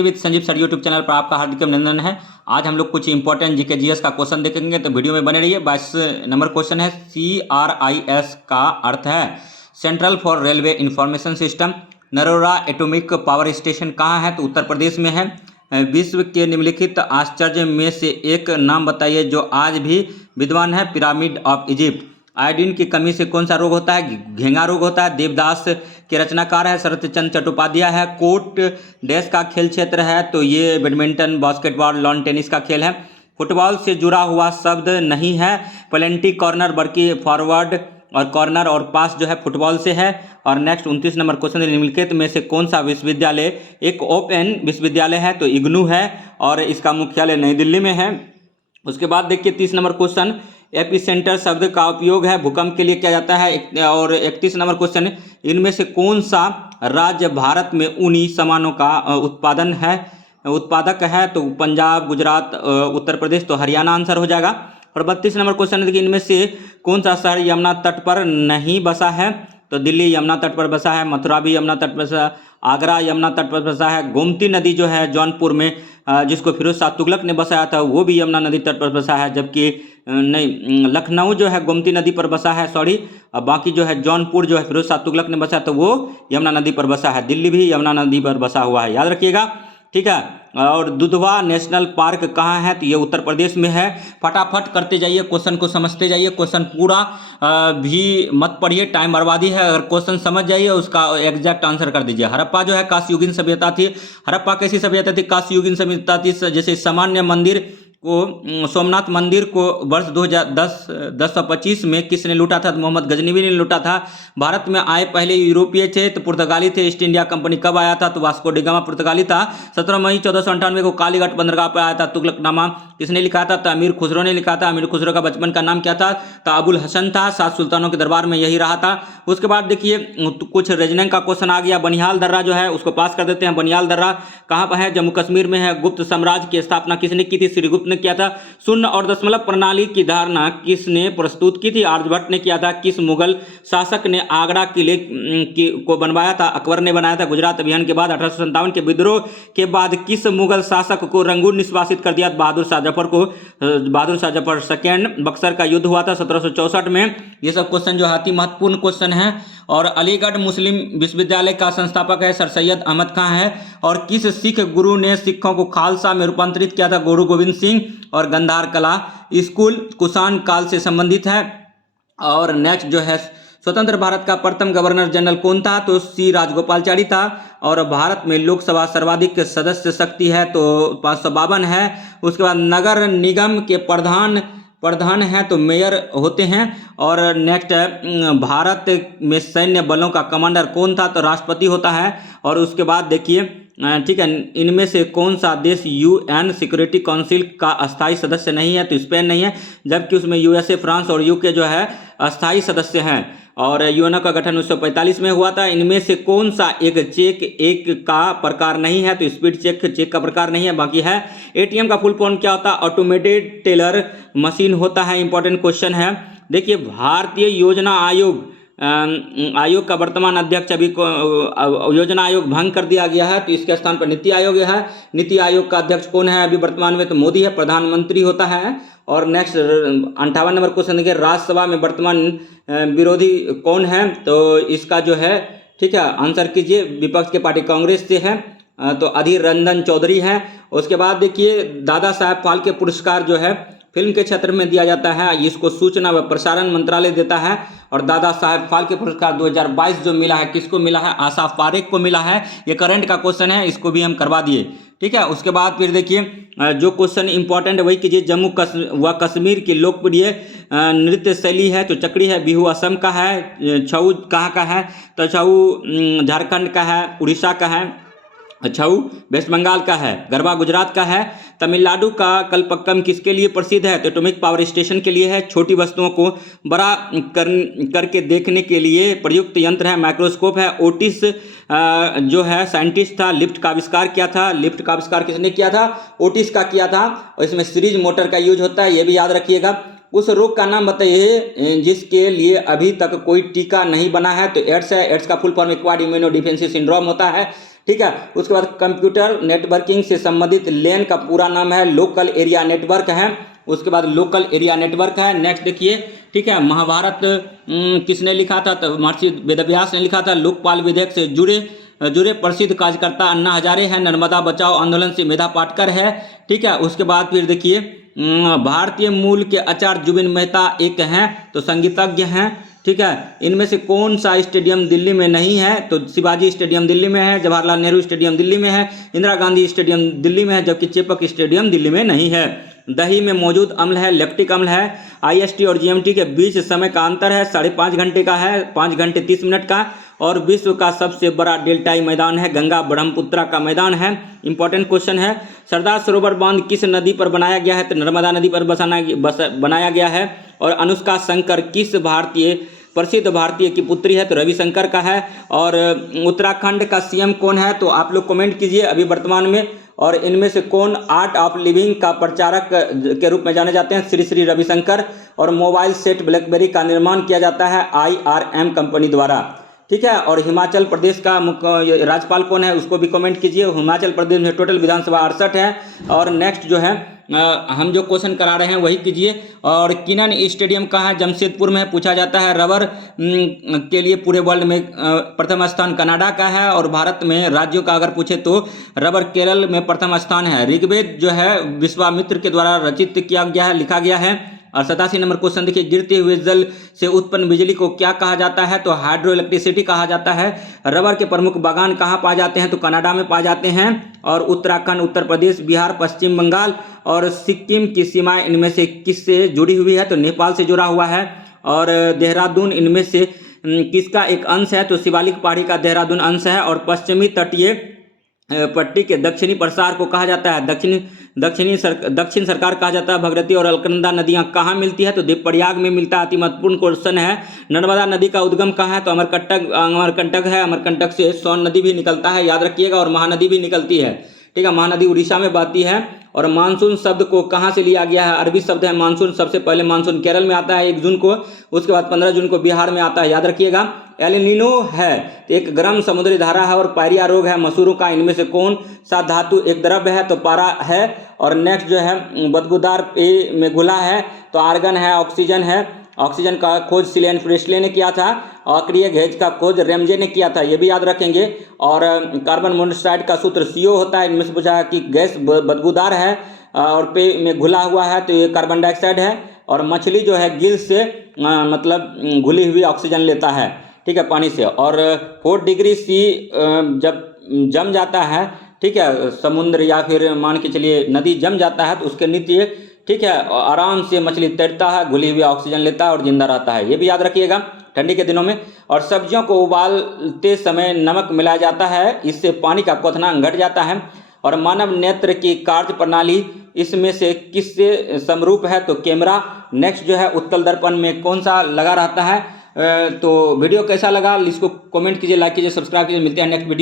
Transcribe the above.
With Sanjeev sir YouTube channel पर आपका हार्दिक अभिनंदन है। आज हम लोग कुछ इंपॉर्टेंट जीके जीएस का क्वेश्चन देखेंगे, तो वीडियो में बने रहिए। 22 नंबर क्वेश्चन है, CRIS का अर्थ है central for railway information system. Narora atomic power station कहाँ है? तो उत्तर प्रदेश में है। विश्व के निम्नलिखित आश्चर्य में से एक नाम बताइए जो आज भी विद्वान है। Pyramid of Egypt. आयोडीन की कमी से कौन सा रोग होता है? घेंगा रोग होता है। देवदास के रचनाकार है शरत चंद्र चट्टोपाध्याय है। कोर्ट डैश का खेल क्षेत्र है, तो ये बैडमिंटन, बास्केटबॉल, लॉन टेनिस का खेल है। फुटबॉल से जुड़ा हुआ शब्द नहीं है। प्लेंटी, कॉर्नर, बल्कि फॉरवर्ड और कॉर्नर और पास जो है फुटबॉल से है। और नेक्स्ट 29 नंबर क्वेश्चन, निम्नलिखित में से कौन सा विश्वविद्यालय एक ओपन विश्वविद्यालय है? तो इग्नू है और इसका मुख्यालय नई दिल्ली में है। उसके बाद देखिए 30 नंबर क्वेश्चन, एपिसेंटर शब्द का उपयोग है भूकंप के लिए किया जाता है। और 31 नंबर क्वेश्चन, इनमें से कौन सा राज्य भारत में ऊनी सामानों का उत्पादक है? तो पंजाब, गुजरात, उत्तर प्रदेश, तो हरियाणा आंसर हो जाएगा। और 32 नंबर क्वेश्चन देखिए, इनमें से कौन सा शहर यमुना तट पर नहीं बसा है? तो दिल्ली यमुना तट पर बसा है। मथुरा भी यमुना तट पर बसा, आगरा यमुना तट पर बसा है। गोमती नदी जो है जौनपुर में, जिसको फिरोज शाह तुगलक ने बसाया था, वो भी यमुना नदी तट पर बसा है। जबकि नहीं, लखनऊ जो है गोमती नदी पर बसा है, सॉरी। बाकी जो है जौनपुर जो है फिरोज शाह तुगलक ने बसाया, तो वो यमुना नदी पर बसा है। दिल्ली भी यमुना नदी पर बसा हुआ है, याद रखिएगा, ठीक है। और दुधवा नेशनल पार्क कहाँ है? तो ये उत्तर प्रदेश में है। फटाफट करते जाइए, क्वेश्चन को समझते जाइए। क्वेश्चन पूरा भी मत पढ़िए, टाइम बर्बादी है। अगर क्वेश्चन समझ जाइए उसका एग्जैक्ट आंसर कर दीजिए। हड़प्पा जो है कांस्ययुगीन सभ्यता थी। हड़प्पा कैसी सभ्यता थी? कांस्ययुगीन सभ्यता थी। जैसे सामान्य मंदिर को, सोमनाथ मंदिर को वर्ष 1025 में किसने लूटा था? तो मोहम्मद गजनवी ने लूटा था। भारत में आए पहले यूरोपीय थे तो पुर्तगाली थे। ईस्ट इंडिया कंपनी कब आया था? तो वास्को डी गामा पुर्तगाली था। 17 मई 1498 को कालीघाट बंदरगाह पर आया था। तुगलकनामा किसने लिखा था? तो अमीर खुसरो ने लिखा था। अमीर खुसरो का बचपन का नाम क्या था? तो अबुल हसन था। 7 सुल्तानों के दरबार में यही रहा था। उसके बाद देखिए कुछ रीजनिंग का क्वेश्चन आ गया। बनिहाल दर्रा जो है उसको पास कर देते हैं। बनिहाल दर्रा कहाँ पर है? जम्मू कश्मीर में है। गुप्त साम्राज्य की स्थापना किसने की थी? श्रीगुप्त ने किया था। शून्य और दशमलव प्रणाली की धारणा किसने प्रस्तुत की थी? आर्यभट्ट ने किया था। किस मुगल शासक ने आगरा किले को बनवाया था? अकबर ने बनाया था। गुजरात अभियान के बाद 1857 के विद्रोह के बाद किस मुगल शासक को रंगून निष्कासित कर दिया? बहादुर शाह जफर सेकेंड। बक्सर का युद्ध हुआ था 1764 में। ये सब क्वेश्चन जो है अति महत्वपूर्ण क्वेश्चन है। और अलीगढ़ मुस्लिम विश्वविद्यालय का संस्थापक है सर सैयद अहमद खां है। और किस सिख गुरु ने सिखों को खालसा में रूपांतरित किया था? गुरु गोविंद सिंह। और गंधार कला स्कूल कुषाण काल से संबंधित है। और नेक्स्ट जो है, स्वतंत्र भारत का प्रथम गवर्नर जनरल कौन था? तो सी राजगोपालचारी था। और भारत में लोकसभा सर्वाधिक सदस्य शक्ति है तो 552 है। उसके बाद नगर निगम के प्रधान है तो मेयर होते हैं। और नेक्स्ट भारत में सैन्य बलों का कमांडर कौन था? तो राष्ट्रपति होता है। और उसके बाद देखिए, ठीक है, इनमें से कौन सा देश UN सिक्योरिटी काउंसिल का अस्थायी सदस्य नहीं है? तो स्पेन नहीं है, जबकि उसमें USA, फ्रांस और UK जो है अस्थायी सदस्य हैं। और यूएनओ का गठन 1945 में हुआ था। इनमें से कौन सा एक चेक एक का प्रकार नहीं है? तो स्पीड चेक का प्रकार नहीं है, बाकी है। ATM का फुल फॉर्म क्या होता है? ऑटोमेटेड टेलर मशीन होता है। इंपॉर्टेंट क्वेश्चन है। देखिए, भारतीय योजना आयोग का वर्तमान अध्यक्ष अभी योजना आयोग भंग कर दिया गया है, तो इसके स्थान पर नीति आयोग है। नीति आयोग का अध्यक्ष कौन है अभी वर्तमान में? तो मोदी है, प्रधानमंत्री होता है। और नेक्स्ट 58 नंबर क्वेश्चन देखिए, राज्यसभा में वर्तमान विरोधी कौन है? तो इसका जो है, ठीक है, आंसर कीजिए। विपक्ष के पार्टी कांग्रेस से है, तो अधीर रंजन चौधरी है। उसके बाद देखिए, दादा साहब फाल्के पुरस्कार जो है फिल्म के क्षेत्र में दिया जाता है, इसको सूचना व प्रसारण मंत्रालय देता है। और दादा साहब फाल्के पुरस्कार 2022 जो मिला है, किसको मिला है? आशा पारेख को मिला है। ये करंट का क्वेश्चन है, इसको भी हम करवा दिए, ठीक है। उसके बाद फिर देखिए, जो क्वेश्चन इंपॉर्टेंट है वही कीजिए। जम्मू व कश्मीर की लोकप्रिय नृत्य शैली है तो चकड़ी है। बिहू असम का है। छऊ कहाँ का है? तो छऊ झारखंड का है। उड़ीसा का है। छऊ वेस्ट बंगाल का है। गरबा गुजरात का है। तमिलनाडु का कलपक्कम किसके लिए प्रसिद्ध है? तो एटॉमिक पावर स्टेशन के लिए है। छोटी वस्तुओं को बड़ा करके देखने के लिए प्रयुक्त यंत्र है, माइक्रोस्कोप है। ओटिस जो है साइंटिस्ट था, लिफ्ट का आविष्कार किया था। लिफ्ट का आविष्कार किसने किया था? ओटिस का किया था। और इसमें सीरीज मोटर का यूज होता है, ये भी याद रखिएगा। उस रोग का नाम बताइए जिसके लिए अभी तक कोई टीका नहीं बना है। तो एड्स है। एड्स का full form acquired immuno defensive syndrome होता है। ठीक है। उसके बाद कंप्यूटर नेटवर्किंग से संबंधित लेन का पूरा नाम है लोकल एरिया नेटवर्क है। उसके बाद लोकल एरिया नेटवर्क है। नेक्स्ट देखिए, ठीक है, महाभारत किसने लिखा था? तो महर्षि वेदव्यास ने लिखा था। लोकपाल विधेयक से जुड़े प्रसिद्ध कार्यकर्ता अन्ना हजारे हैं। नर्मदा बचाओ आंदोलन से मेधा पाटकर है। ठीक है। उसके बाद फिर देखिए, भारतीय मूल के आचार्य जुबिन मेहता एक हैं, तो संगीतज्ञ हैं। ठीक है। इनमें से कौन सा स्टेडियम दिल्ली में नहीं है? तो शिवाजी स्टेडियम दिल्ली में है, जवाहरलाल नेहरू स्टेडियम दिल्ली में है, इंदिरा गांधी स्टेडियम दिल्ली में है, जबकि चेपक स्टेडियम दिल्ली में नहीं है। दही में मौजूद अम्ल है लैक्टिक अम्ल है। IST और GMT के बीच समय का अंतर है 5.5 घंटे का है, 5 घंटे 30 मिनट का। और विश्व का सबसे बड़ा डेल्टाई मैदान है गंगा ब्रह्मपुत्रा का मैदान है। इंपॉर्टेंट क्वेश्चन है, सरदार सरोवर बांध किस नदी पर बनाया गया है? तो नर्मदा नदी पर बनाया गया है। और अनुष्का शंकर किस प्रसिद्ध भारतीय की पुत्री है? तो रविशंकर का है। और उत्तराखंड का CM कौन है? तो आप लोग कमेंट कीजिए अभी वर्तमान में। और इनमें से कौन आर्ट ऑफ लिविंग का प्रचारक के रूप में जाने जाते हैं? श्री रविशंकर। और मोबाइल सेट ब्लैकबेरी का निर्माण किया जाता है IRM कंपनी द्वारा। ठीक है। और हिमाचल प्रदेश का मुख्य राज्यपाल कौन है? उसको भी कमेंट कीजिए। हिमाचल प्रदेश में टोटल विधानसभा 68 है। और नेक्स्ट जो है हम जो क्वेश्चन करा रहे हैं वही कीजिए। और किनन स्टेडियम कहाँ है? जमशेदपुर में पूछा जाता है। रबर के लिए पूरे वर्ल्ड में प्रथम स्थान कनाडा का है। और भारत में राज्यों का अगर पूछे तो रबर केरल में प्रथम स्थान है। ऋग्वेद जो है विश्वामित्र के द्वारा रचित किया गया है, लिखा गया है। और 87 नंबर क्वेश्चन देखिए, गिरते हुए जल से उत्पन्न बिजली को क्या कहा जाता है? तो हाइड्रो इलेक्ट्रिसिटी कहा जाता है। रबर के प्रमुख बागान कहाँ पाए जाते हैं? तो कनाडा में पाए जाते हैं। और उत्तराखंड, उत्तर प्रदेश, बिहार, पश्चिम बंगाल और सिक्किम की सीमाएं इनमें से किससे जुड़ी हुई है? तो नेपाल से जुड़ा हुआ है। और देहरादून इनमें से किसका एक अंश है? तो शिवालिक पहाड़ी का देहरादून अंश है। और पश्चिमी तटीय पट्टी के दक्षिणी प्रसार को कहा जाता है दक्षिण सरकार कहा जाता है। भगीरथी और अलकनंदा नदियां कहाँ मिलती है? तो देवप्रयाग में मिलता है। अति महत्वपूर्ण क्वेश्चन है। नर्मदा नदी का उद्गम कहाँ है? तो अमरकंटक है। अमरकंटक से सोन नदी भी निकलता है, याद रखिएगा। और महानदी भी निकलती है। ठीक है। महानदी उड़ीसा में बहती है। और मानसून शब्द को कहाँ से लिया गया है? अरबी शब्द है मानसून। सबसे पहले मानसून केरल में आता है 1 जून को। उसके बाद 15 जून को बिहार में आता है, याद रखिएगा। एल नीनो है एक गर्म समुद्री धारा है। और पायरिया रोग है मसूरों का। इनमें से कौन सा धातु एक द्रव्य है? तो पारा है। और नेक्स्ट जो है बदबूदार पेय में घुला है, तो आर्गन है, ऑक्सीजन है। ऑक्सीजन का खोज सिलियन प्रेस्ले ने किया था। अक्रिय गैस का खोज रेमजे ने किया था, ये भी याद रखेंगे। और कार्बन मोनोऑक्साइड का सूत्र CO होता है। इनमें से पूछा है कि गैस बदबूदार है और पेय में घुला हुआ है, तो ये कार्बन डाइऑक्साइड है। और मछली जो है गिल से मतलब घुली हुई ऑक्सीजन लेता है, ठीक है, पानी से। और 4 डिग्री C जब जम जाता है, ठीक है, समुद्र या फिर मान के चलिए नदी जम जाता है, तो उसके नीचे, ठीक है, आराम से मछली तैरता है, घुली हुई ऑक्सीजन लेता है और जिंदा रहता है, ये भी याद रखिएगा ठंडी के दिनों में। और सब्जियों को उबालते समय नमक मिलाया जाता है, इससे पानी का क्वथनांक घट जाता है। और मानव नेत्र की कार्य प्रणाली इसमें से किससे समरूप है? तो कैमरा। नेक्स्ट जो है उत्तल दर्पण में कौन सा लगा रहता है? तो वीडियो कैसा लगा इसको कमेंट कीजिए, लाइक कीजिए, सब्सक्राइब कीजिए। मिलते हैं नेक्स्ट वीडियो में।